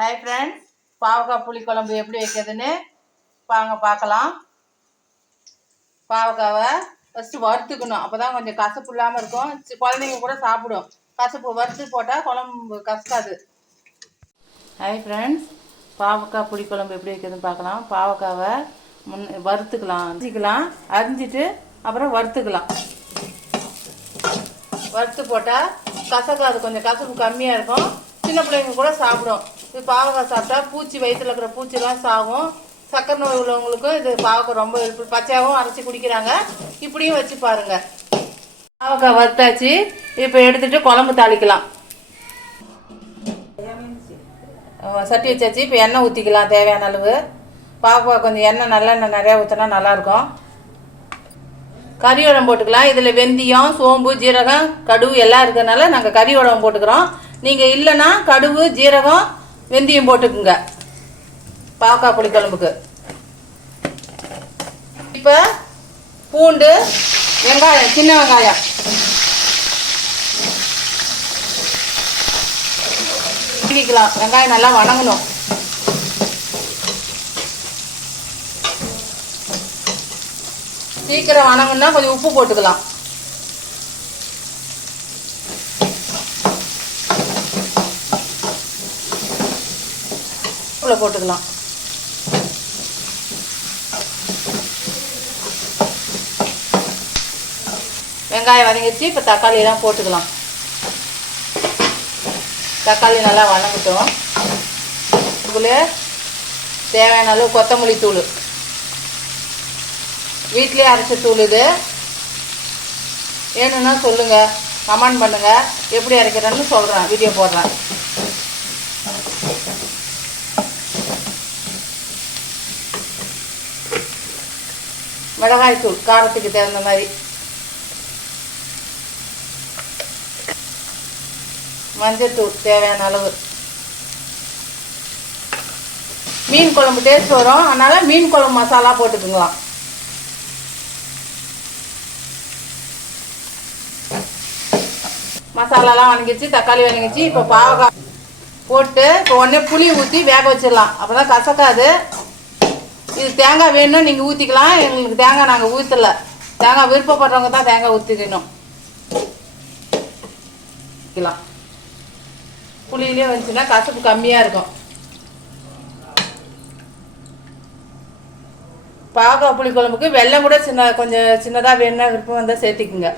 Hi friends, பாவக்காய் புளிக்குழம்பு எப்படி வைக்கிறதுன்னு வாங்க பார்க்கலாம். பாவக்காவை ஃபஸ்ட்டு வறுத்துக்கணும், அப்போ தான் கொஞ்சம் கசப்பு இல்லாமல் இருக்கும். குழந்தைங்க கூட சாப்பிடும். கசப்பு வறுத்து போட்டால் குழம்பு கசக்காது. ஹாய் ஃப்ரெண்ட்ஸ், பாவக்காய் புளிக்குழம்பு எப்படி வைக்கிறதுன்னு பார்க்கலாம். பாவக்காவை வறுத்துக்கலாம், அரிஞ்சிட்டு அப்புறம் வறுத்துக்கலாம். வறுத்து போட்டால் கசக்காது, கொஞ்சம் கசப்பு கம்மியாக இருக்கும். சின்ன பிள்ளைங்க கூட சாப்பிடும். இது பாவக்காய் சாப்பிட்டா பூச்சி, வயிற்றுல இருக்கிற பூச்சிலாம் சாகும். சக்கரை நோய் உள்ளவங்களுக்கும் இது பாவக்காய் ரொம்ப பச்சையாகவும் அரைச்சி குடிக்கிறாங்க. இப்படியும் வச்சு பாருங்க. பாவக்காய் வறுத்தாச்சு, இப்போ எடுத்துட்டு குழம்பு தாளிக்கலாம். சட்டி வச்சாச்சு, இப்போ எண்ணெய் ஊற்றிக்கலாம் தேவையான அளவு. பாவக்காய் கொஞ்சம் எண்ணெய் நல்லெண்ணெய் நிறையா ஊற்றினா நல்லாயிருக்கும். கறி உடம்பு போட்டுக்கலாம். இதில் வெந்தயம், சோம்பு, ஜீரகம், கடுகு எல்லாம் இருக்கிறதுனால நாங்கள் கறி உடம்பு போட்டுக்கிறோம். நீங்கள் இல்லைன்னா கடுகு, ஜீரகம், வெந்தயம் போட்டுக்குங்க பாவக்காய் புளிக்குழம்புக்கு. இப்போ பூண்டு, வெங்காயம், சின்ன வெங்காயம் வதக்கிக்கலாம். வெங்காயம் நல்லா வணங்கணும். சீக்கிரம் வணங்கணும்னா கொஞ்சம் உப்பு போட்டுக்கலாம். போட்டுக்கலாம். வெங்காயம் வதங்கிச்சு, இப்போ தக்காளி எல்லாம் போட்டுக்கலாம். தக்காளி நல்லா வதங்கட்டும். இதுக்குள்ளே தேவையான அளவு கொத்தமல்லி தூள், வீட்டிலே அரைச்ச தூள். இது வேணும்னா சொல்லுங்கள், கமெண்ட் பண்ணுங்கள். எப்படி அரைக்கிறேன்னு சொல்கிறேன், வீடியோ போடுறேன். மிளகாய் தூள் காரத்துக்கு தகுந்த மாதிரி. மஞ்சள் தூள் தேவையான அளவு. மீன் குழம்பு டேஸ்ட் வரும், அதனால மீன் குழம்பு மசாலா போட்டுக்குங்களாம். மசாலாலாம் வதங்கிச்சு, தக்காளி வதங்கிச்சு. இப்போ பாவக்காய் போட்டு இப்போ உடனே புளி ஊற்றி வேக வச்சிடலாம். அப்போ தான் கசக்காது. இது தேங்காய் வேணும்னா நீங்கள் ஊற்றிக்கலாம். எங்களுக்கு தேங்காய் நாங்கள் ஊற்றலை. தேங்காய் விருப்பப்படுறவங்க தான் தேங்காய் ஊற்றிக்கணும். புளியிலே வந்துச்சுன்னா கசப்பு கம்மியாக இருக்கும். பாவக்காய் புளி குழம்புக்கு வெல்லம் கூட கொஞ்சம் சின்னதாக வேணும்னா விருப்பம் வந்தால் சேர்த்திக்குங்க.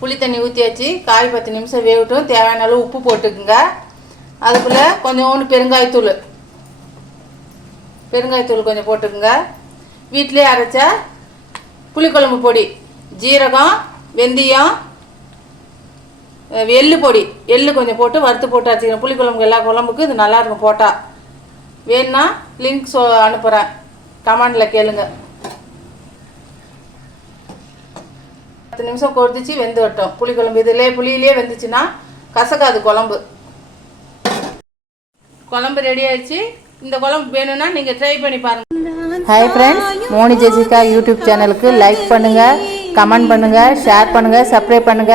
புளி தண்ணி ஊற்றியாச்சு. காய் 10 நிமிஷம் வேகட்டும். தேவையான அளவு உப்பு போட்டுக்குங்க. அதுக்குள்ளே கொஞ்சோண்டு பெருங்காயத்தூள் கொஞ்சம் போட்டுக்குங்க. வீட்டிலே அரைச்ச புளிக்குழம்பு பொடி, ஜீரகம், வெந்தயம், எள்ளு பொடி, எள்ளு கொஞ்சம் போட்டு வறுத்து போட்டு வச்சுக்கிறேன். புளிக்குழம்புக்கு எல்லா குழம்புக்கும் இது நல்லாயிருக்கும் போட்டால். வேணுன்னா லிங்க் அனுப்புகிறேன், கமெண்டில் கேளுங்க. 10 நிமிஷம் கொதிச்சு வெந்து விட்டோம். புளிக்குழம்பு புளியிலே வெந்துச்சுன்னா கசக்காது குழம்பு. குழம்பு ரெடி ஆயிடுச்சு. இந்த குழம்பு வேணும்னா நீங்கள் ட்ரை பண்ணி பாருங்கள். Hi friends, Moni Jessica YouTube சேனலுக்கு லைக் பண்ணுங்கள், கமெண்ட் பண்ணுங்கள், ஷேர் பண்ணுங்கள், சப்ஸ்கிரைப் பண்ணுங்கள்.